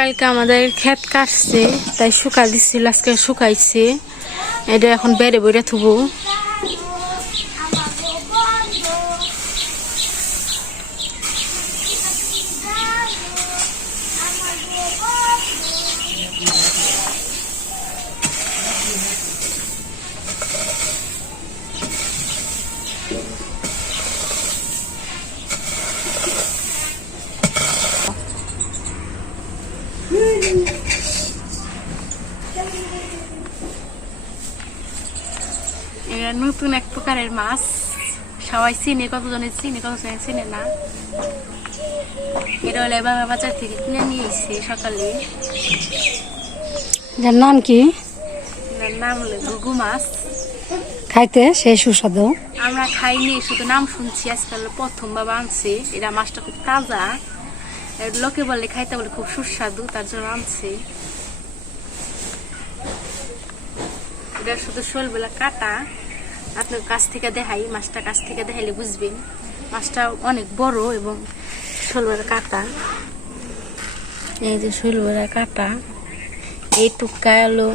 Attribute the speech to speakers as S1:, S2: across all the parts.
S1: কালকে আমাদের ক্ষেত কাটছে তাই শুকা দিচ্ছিল আজকে শুকাইছে। এটা এখন বেড়ে বেড়ে থুবো। এক মাছ। সবাই চিনে কতজনে চিনে কতজনে চিনে না। এটা হলে বাবা বাজার থেকে কিনে নিয়ে এসে সকালে।
S2: যার নাম কি?
S1: নাম হলো ঘুঘু মাছ।
S2: খাইতে সেই সুস্বাদু।
S1: আমরা খাইনি শুধু নাম শুনছি আজকাল প্রথম বাবা আনছে। এটা মাছটা খুব তাজা। এর লোকে বলে খাইতে বলে খুব সুস্বাদু তার জন্য আনছে। এটা শুধু শোলবেলা কাটা। আপনার কাছ থেকে দেখাই, মাছটা কাছ থেকে দেখাইলে বুঝবেন। মাছটা অনেক বড় এবং শোলবেলা কাটা। এই যে শোলবেলা কাটা, এই টুকা হলো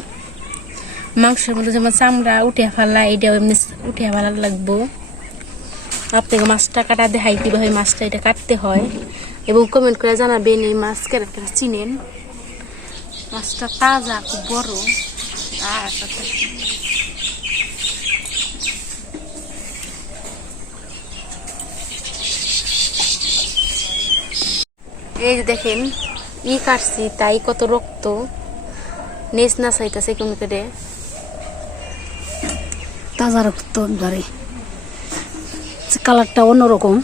S1: মাংসের মধ্যে যেমন চামড়া উঠে ফেলা এটা এমনি উঠে ফেলা লাগবো। আপনাকে মাছটা কাটা দেখাই কীভাবে মাছটা এটা কাটতে হয় এবং কমেন্ট করে জানাবেন এই মাছ কেনা কেনা চিনেন। মাছটা তাজা, খুব বড়। আর এই যে দেখেন ই কাটছি তাই কত রক্ত। নেচ না চাইতেছে কেমন করে।
S2: তাজা রক্ত একবারে। কালারটা অন্যরকম।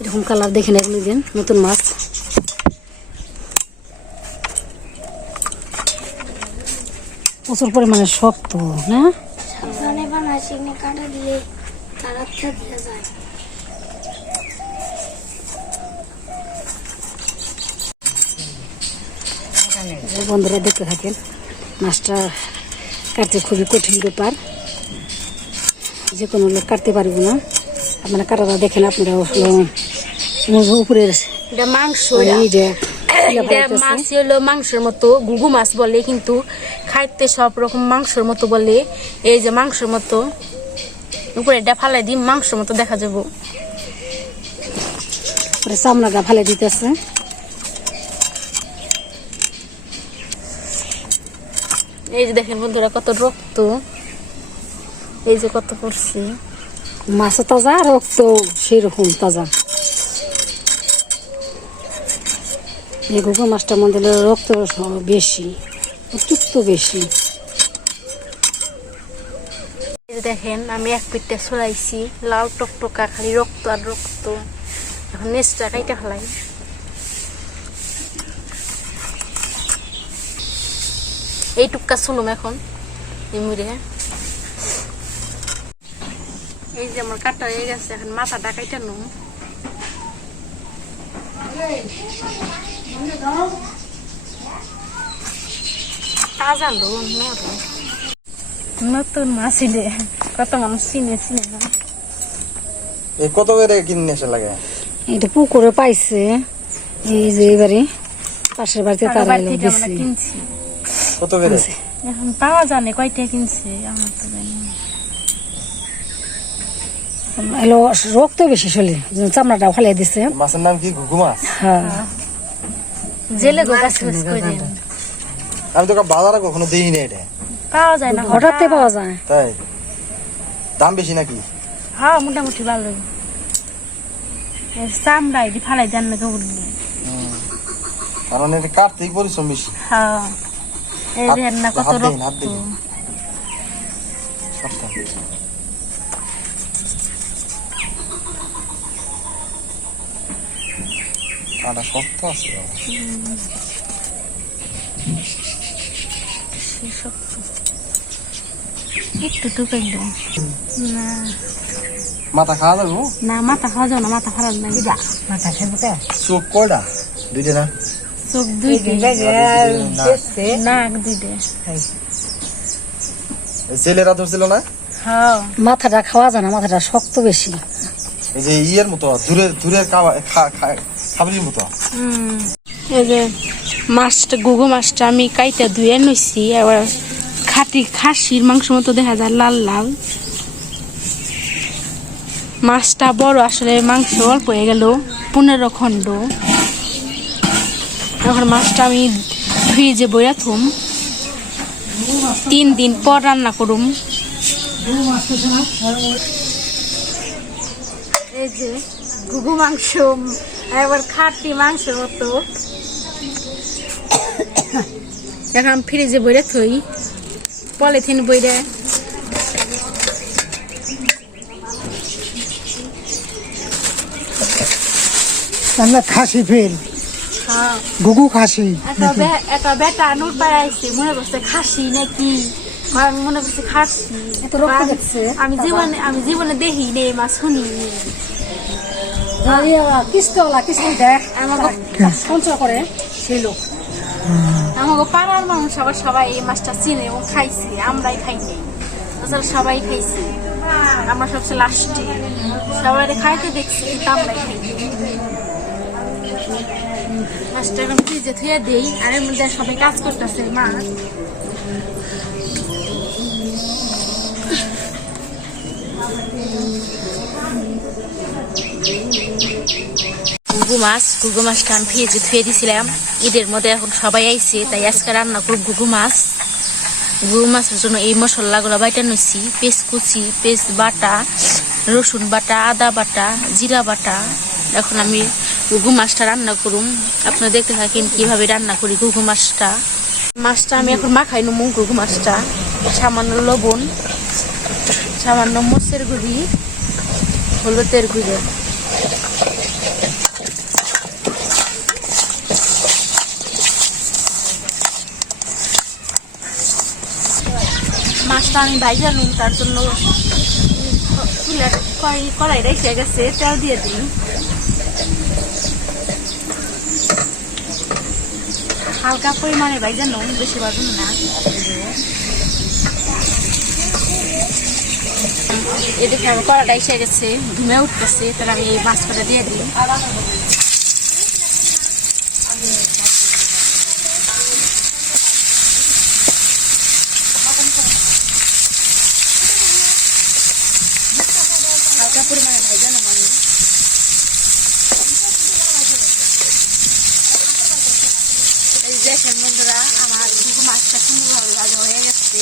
S2: এরকম কালার দেখে নেই কোনোদিন নতুন মাছ। প্রচুর পরিমাণে শক্ত না?
S3: সাবধানে বানায় কাটা দিলে তাড়াতাড়ি দিয়ে যায়।
S2: বন্ধুরা দেখতে থাকেন মাছটা কাটতে খুবই কঠিন ব্যাপার। যে কোনো লোক কাটতে পারব না। আপনারা কাটাটা দেখেন আপনারা উপরের
S1: মাংস মাছ হলো মাংসের মতো গুগু মাছ বলে কিন্তু খাইতে সব রকম মাংসের মতো বলে। এই যে মাংসের মতো উপরে এটা ফালাই দিই মাংসের মতো দেখা যাব।
S2: চামড়াটা ফালে দিতেছে।
S1: এই যে দেখেন বন্ধুরা কত রক্ত। এই যে কত করছে
S2: মাছও তাজা রক্ত সেরকম তাজা। এই গুগো মাছটার মধ্যে রক্ত বেশি অতিরিক্ত বেশি।
S1: দেখেন আমি এক পিঠটা ছড়াইছি লাল টকটকা খালি রক্ত আর রক্ত। এখন নেচটা কাইটা ফেলাই। এই টুকটা শুনুম এখন এই মুড়ে এই যে আমার কাটা হয়ে গেছে এখন মাথাটা কাইটা নুম। তাজা লোন নতুন মাছ ইলে কত মানুষ চিনে চিনে না।
S4: এই কত করে কিনে আসে লাগে?
S2: এটা পুকুরে পাইছে। এই যে এবারে পাশের বাড়িতে তারা এলো
S1: কিনছি।
S4: কত করে
S1: এখন পাওয়া জানে কয়টা কিনছে আমার তো।
S2: এলো রক্ত বেশি শরীর চামড়াটা ফালিয়ে দিছে
S4: মাছের নাম কি ঘুঘু মাছ
S2: হ্যাঁ
S1: জেলে গো গাছ গাছ করে
S4: আমি তো বাজারে কখনো দিই না এটা
S1: পাওয়া যায় না
S2: হঠাৎ পাওয়া যায়
S4: তাই দাম বেশি নাকি
S1: হ্যাঁ মোটামুটি ভালো চামড়া এটি ফালাই দেন না কেউ
S4: কারণ এটা কাটতেই পরিশ্রম বেশি
S1: হ্যাঁ দেখেন না কত রক্ত।
S4: কাটা শক্ত আছে।
S1: একটু টুকাই না।
S4: মাথা খাওয়া যাব?
S1: না মাথা খাওয়া যাও না মাথা খারাপ নাই
S4: চোখ কয়টা? দুইটা না?
S1: চোখ দুইটে নাক দুইটে
S4: ছেলেরা ধরছিল না?
S1: হ্যাঁ।
S2: মাথাটা খাওয়া যায় না মাথাটা শক্ত বেশি।
S4: এই যে ইয়ের মতো দূরের দূরের খাবার মতো।
S1: এই যে মাছটা গুগু মাছটা আমি কাইটা ধুয়ে নইছি এবার খাটি খাসির মাংস মতো দেখা যায় লাল লাল। মাছটা বড় আসলে মাংস অল্প হয়ে গেল পনেরো খণ্ড। এখন মাছটা আমি ফ্রিজে বইরা থুম। তিন দিন পর রান্না করুম। এই যে ঘুঘু মাংস এবার খাটি মাংস মতো। এখন আমি ফ্রিজে বইরে থই পলিথিন বইরে।
S5: আমরা খাসি ফেল। ঘুঘু খাসি।
S1: একটা একটা বেটা নুট পাড়াইছে মনে করছে খাসি নাকি? আমি মনে করছে খাসি।
S2: দেখছে
S1: আমি জীবনে আমি জীবনে দেখি নে মা শুনি
S2: কিস্তলা কিস্তি দেখ। আমাকে সঞ্চয় করে সেই লোক।
S1: আমাকে পাড়ার মানুষ আবার সবাই এই মাছটা চিনে এবং খাইছে আমরাই খাইনি আসলে সবাই খাইছে। আমরা সবচেয়ে লাস্টে সবাই খাইতে দেখছি কিন্তু আমরাই খাইনি মাছটা এখন ফ্রিজে থুয়ে দেই, আর এর মধ্যে সবাই কাজ করতেছে, মা। ঘুঘু মাছ, ঘুঘু মাছটা আমি ফ্রিজে ধুয়ে দিছিলাম। ঈদের মধ্যে এখন সবাই আইছে, তাই আজকে রান্না করব ঘুঘু মাছ। ঘুঘু মাছের জন্য এই মশলাগুলো বাইটা নিচ্ছি পেস্ট কুচি পেস্ট বাটা, রসুন বাটা, আদা বাটা, জিরা বাটা। এখন আমি ঘুঘু মাছটা রান্না করুম। আপনারা দেখতে থাকেন কীভাবে রান্না করি ঘুঘু মাছটা। মাছটা আমি এখন মাখাই নেব ঘুঘু মাছটা। সামান্য লবণ, সামান্য মরিচের গুঁড়ি, হলুদের গুঁড়ো। মাছটা আমি বাইরে নুন তার জন্য কড়াই রেখে গেছে, তেল দিয়ে দিই। হালকা পরিমাণে বাইজা নুন বেশি বাজুন না। এদিকে কড়াটা এসে গেছে ধুমে উঠতেছে, তাহলে আমি এই মাছ করে দিয়ে দিই হালকা পরিমাণে ভাইজা নেব আমি এই যে দেখেন বন্ধুরা আমার দুটো মাছটা সুন্দরভাবে ভাজা হয়ে গেছে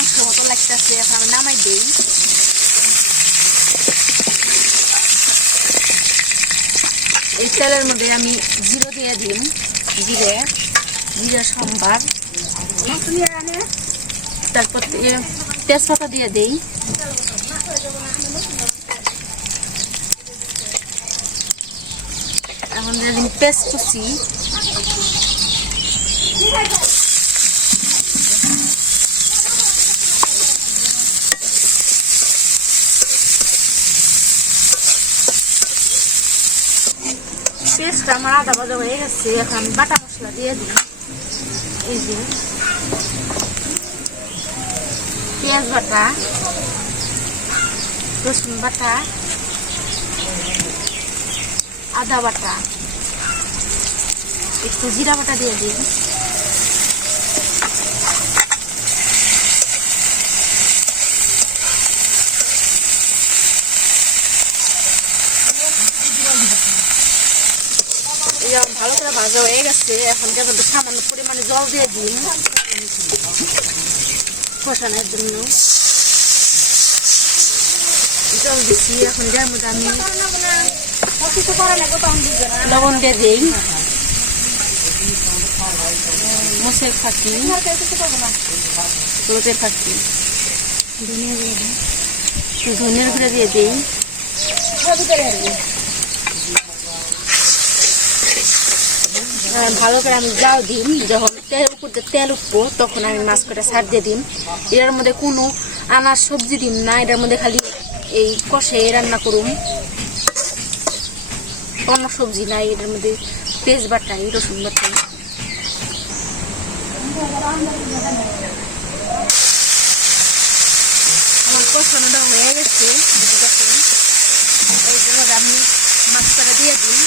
S1: মাংস মতো লাগতেছে, এখন আমি নামাই দিই। এই তেলের মধ্যে আমি জিরো দিয়ে দিই জিরে জিরে, সম্বার। তারপর তেজপাতা দিয়ে দিই। এখন দিয়ে দিন পেস্ট কুচি। পেস্টটা আমার আদা বাজা হয়ে গেছে, এখন বাটা মশলা দিয়ে দিই। এই যে। পেঁয়াজ বাটা, রসুন বাটা, আদা বাটা, একটু জিরা বাটা দিয়ে দিই এই যেমন ভালো ভাজা হয়ে গেছে। এখন কেবল সামান্য পরিমাণে জল দিয়ে দিই। কষানোর জন্য। জল দিচ্ছি। এখন যার মধ্যে আমি লবণ দিয়ে দিই। মশের ফাঁকি। লোকের ফাঁকি। ধনিয়ার গুঁড়া দিয়ে দিই। ভালো করে আমি যাও দিম, যখন তেল দিয়ে তেল উঠবো, তখন আমি মাছ কটা সার দিয়ে দিম। এটার মধ্যে কোনো আনার সবজি দিম না, এটার মধ্যে খালি এই কষে রান্না করুম। অন্য সবজি নাই, এটার মধ্যে পেঁয়াজ বাটাই রসুন বাটাই আমার কষানোটা হয়ে গেছে, এই জন্য আমি দিয়ে দিই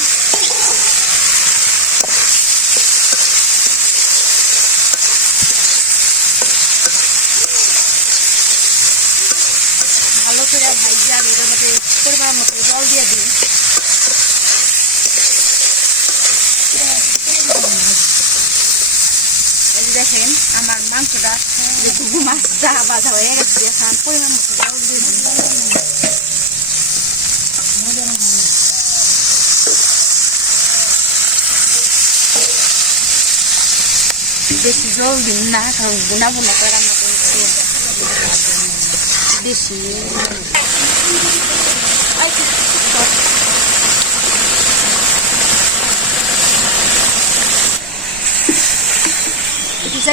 S1: পরিমাণ মতো জল দিয়ে দিই দেখেন, আমার মাংসটা যে ঘুঘু বাজা হয়ে গেছে, এখন পরিমাণ মতো জল দিয়ে বেশি জল দিন না, কারণ গুনা বুনা করে রান্না করেছি বেশি।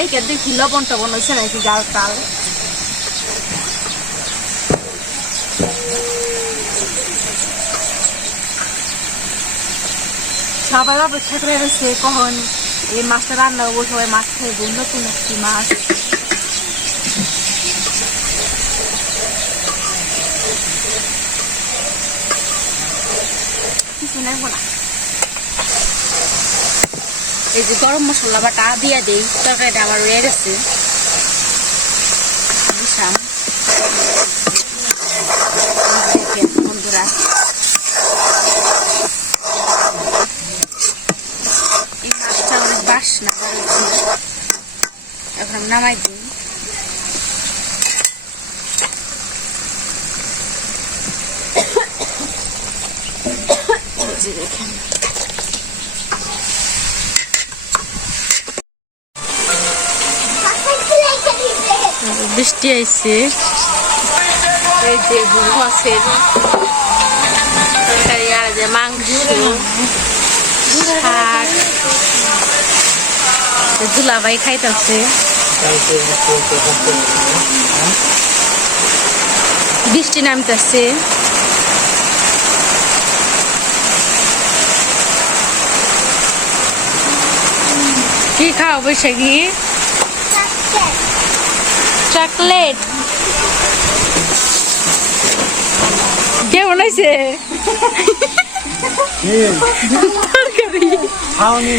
S1: একটু জায়গা দেখি লবণ টবণ হয়েছে নাকি জাল তাল সবাই অপেক্ষা করে রয়েছে কখন এই মাছটা রান্না হব সবাই মাছ খাইবো নতুন একটি মাছ? কিছু নেব না এই যে গরম মশলা বাটা দিয়ে দেই, তরকারিটা আমার রয়ে গেছে। দিশাম বন্ধুরা। এখন। নামাই দিই। বৃষ্টি আইছে এই যে মাছের তরকারি আর যে মাংস শাক দুলাভাই খাইতেছে বৃষ্টি নামতেছে কি খাও বৈশাখী? চকলেট। কেমন আছে তরকারি
S5: খাওয়ানি